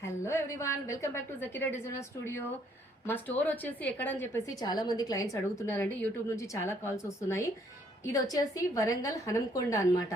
Hello everyone, welcome back to జకీరా designer studio. మా store వచ్చేసి ఎక్కడని చెప్పేసి చాలా మంది క్లయింట్స్ అడుగుతున్నారండి. యూట్యూబ్ నుంచి చాలా కాల్స్ వస్తున్నాయి. ఇది వచ్చేసి వరంగల్ హనంకొండ అన్నమాట.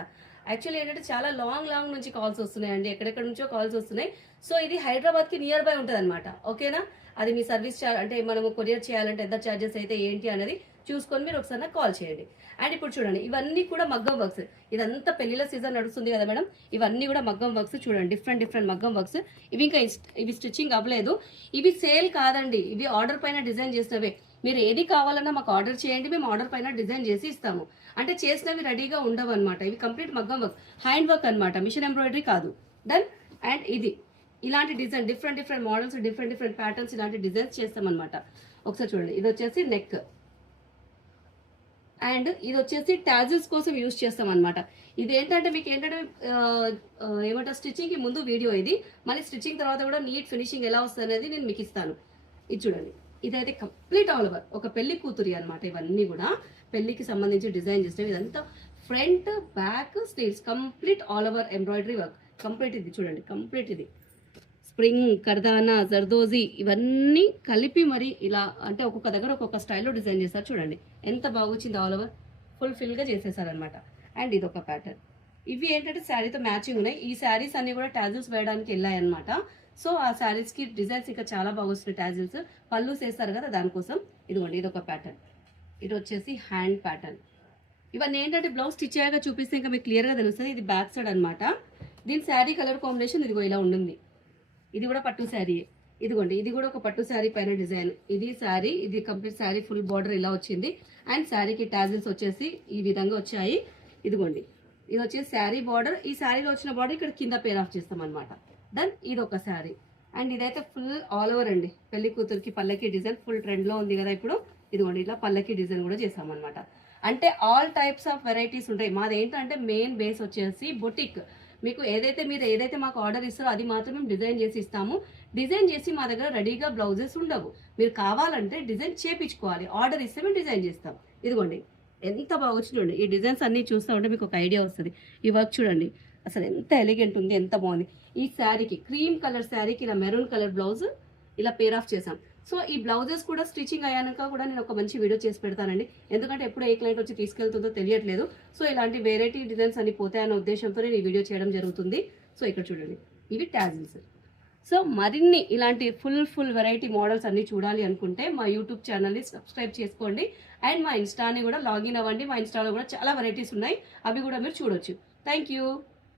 యాక్చువల్లీ ఏంటంటే చాలా లాంగ్ నుంచి కాల్స్ వస్తున్నాయండి, ఎక్కడెక్కడ నుంచో కాల్స్ వస్తున్నాయి. సో ఇది హైదరాబాద్ కి నియర్ బై ఉంటుంది అనమాట. ఓకేనా, అది మీ సర్వీస్ అంటే మనము కొరియర్ చేయాలంటే ఎంత ఛార్జెస్ అయితే ఏంటి అనేది చూసుకొని మీరు ఒకసారి నాకు కాల్ చేయండి. అండ్ ఇప్పుడు చూడండి, ఇవన్నీ కూడా మగ్గం వర్క్స్. ఇదంతా పెళ్లిళ్ళ సీజన్ నడుస్తుంది కదా మేడం, ఇవన్నీ కూడా మగ్గం వర్క్స్. చూడండి, డిఫరెంట్ మగ్గం వర్క్స్. ఇవి ఇంకా ఇవి స్టిచ్చింగ్ అవ్వలేదు, ఇవి సేల్ కాదండి, ఇవి ఆర్డర్ పైన డిజైన్ చేసినవే. మీరు ఏది కావాలన్నా మాకు ఆర్డర్ చేయండి, మేము ఆర్డర్ పైన డిజైన్ చేసి ఇస్తాము. అంటే చేసినవి రెడీగా ఉండవు అనమాట. ఇవి కంప్లీట్ మగ్గం వర్క్, హ్యాండ్ వర్క్ అనమాట, మిషన్ ఎంబ్రాయిడరీ కాదు. డన్. అండ్ ఇది ఇలాంటి design different models, different patterns, ఇలాంటి డిజైన్స్ చేస్తామన్నమాట. ఒకసారి చూడండి, ఇది వచ్చేసి నెక్. అండ్ ఇది వచ్చేసి టాజిల్స్ కోసం యూజ్ చేస్తాం అనమాట. ఇది ఏంటంటే మీకు ఏంటంటే ఏమంటారు, స్టిచ్చింగ్ కి ముందు వీడియో ఇది, మళ్ళీ స్టిచ్చింగ్ తర్వాత కూడా నీట్ ఫినిషింగ్ ఎలా వస్తుంది అనేది నేను మీకు ఇస్తాను. ఇది చూడండి, ఇదైతే కంప్లీట్ ఆల్ ఓవర్ ఒక పెళ్లి కూతురి అనమాట. ఇవన్నీ కూడా పెళ్లికి సంబంధించి డిజైన్ చేసినవి. ఇదంతా front back sleeves complete all over embroidery work complete. ఇది చూడండి, కంప్లీట్ ఇది స్ప్రింగ్, కర్దానా, జర్దోజీ ఇవన్నీ కలిపి మరి ఇలా అంటే ఒక్కొక్క దగ్గర ఒక్కొక్క స్టైల్లో డిజైన్ చేస్తారు. చూడండి ఎంత బాగా వచ్చింది, ఆల్ ఓవర్ ఫుల్ఫిల్గా చేసేసారనమాట. అండ్ ఇది ఒక ప్యాటర్న్. ఇవి ఏంటంటే శారీతో మ్యాచింగ్ ఉన్నాయి. ఈ శారీస్ అన్ని కూడా టాజిల్స్ వేయడానికి వెళ్ళాయన్నమాట. సో ఆ శారీస్కి డిజైన్స్ ఇంకా చాలా బాగా వస్తున్నాయి. టాజిల్స్ పళ్ళుస్ వేస్తారు కదా, దానికోసం. ఇదిగోండి, ఇది ఒక ప్యాటర్న్. ఇది వచ్చేసి హ్యాండ్ ప్యాటర్న్. ఇవన్నీ ఏంటంటే బ్లౌజ్ స్టిచ్ అయ్యాక చూపిస్తే ఇంకా మీకు క్లియర్గా తెలుస్తుంది. ఇది బ్యాక్ సైడ్ అనమాట. దీని శారీ కలర్ కాంబినేషన్ ఇదిగో ఇలా ఉంటుంది. ఇది కూడా పట్టు శారీ. ఇదిగోండి, ఇది కూడా ఒక పట్టు శారీ పైన డిజైన్. ఇది శారీ, ఇది కంప్లీట్ శారీ ఫుల్ బార్డర్ ఇలా వచ్చింది. అండ్ శారీకి టాజిల్స్ వచ్చేసి ఈ విధంగా వచ్చాయి. ఇదిగోండి, ఇది వచ్చేసి శారీ బార్డర్. ఈ శారీలో వచ్చిన బార్డర్ ఇక్కడ కింద పేర్ ఆఫ్ చేస్తాం అనమాట. దెన్ ఇది ఒక శారీ. అండ్ ఇదైతే ఫుల్ ఆల్ ఓవర్ అండి. పెళ్లి కూతురికి పల్లకి డిజైన్ ఫుల్ ట్రెండ్ లో ఉంది కదా ఇప్పుడు. ఇదిగోండి, ఇట్లా పల్లకి డిజైన్ కూడా చేసామన్నమాట. అంటే ఆల్ టైప్స్ ఆఫ్ వెరైటీస్ ఉంటాయి. మాది ఏంటంటే మెయిన్ బేస్ వచ్చేసి బొటిక్. మీకు మీరు ఏదైతే మాకు ఆర్డర్ ఇస్తారో అది మాత్రం మేము డిజైన్ చేసి ఇస్తాము. డిజైన్ చేసి మా దగ్గర రెడీగా బ్లౌజెస్ ఉండవు. మీరు కావాలంటే డిజైన్ చేపించుకోవాలి. ఆర్డర్ ఇస్తే మేము డిజైన్ చేస్తాం. ఇదిగోండి, ఎంత బాగా వచ్చిందండి. ఈ డిజైన్స్ అన్ని చూస్తూ ఉంటే మీకు ఒక ఐడియా వస్తుంది. ఈ వర్క్ చూడండి, అసలు ఎంత ఎలిగెంట్ ఉంది, ఎంత బాగుంది. ఈ శారీకి క్రీమ్ కలర్ శారీకి ఇలా మెరూన్ కలర్ బ్లౌజ్ ఇలా పేర్ ఆఫ్ చేసాం. సో ఈ బ్లౌజెస్ కూడా స్టిచ్చింగ్ అయ్యాక కూడా నేను ఒక మంచి వీడియో చేసి పెడతానండి. ఎందుకంటే ఎప్పుడు ఏ క్లయింట్ వచ్చి తీసుకెళ్తుందో తెలియట్లేదు. సో ఇలాంటి వెరైటీ డిజైన్స్ అన్ని పోతాయన్న ఉద్దేశంతో నేను ఈ వీడియో చేయడం జరుగుతుంది. సో ఇక్కడ చూడండి, ఇవి టాజిల్స్. సో మరిన్ని ఇలాంటి ఫుల్ వెరైటీ మోడల్స్ అన్ని చూడాలి అనుకుంటే మా యూట్యూబ్ ఛానల్ని సబ్స్క్రైబ్ చేసుకోండి. అండ్ మా ఇన్స్టాని కూడా లాగిన్ అవ్వండి. మా ఇన్స్టాలో కూడా చాలా వెరైటీస్ ఉన్నాయి, అవి కూడా మీరు చూడొచ్చు. Thank you.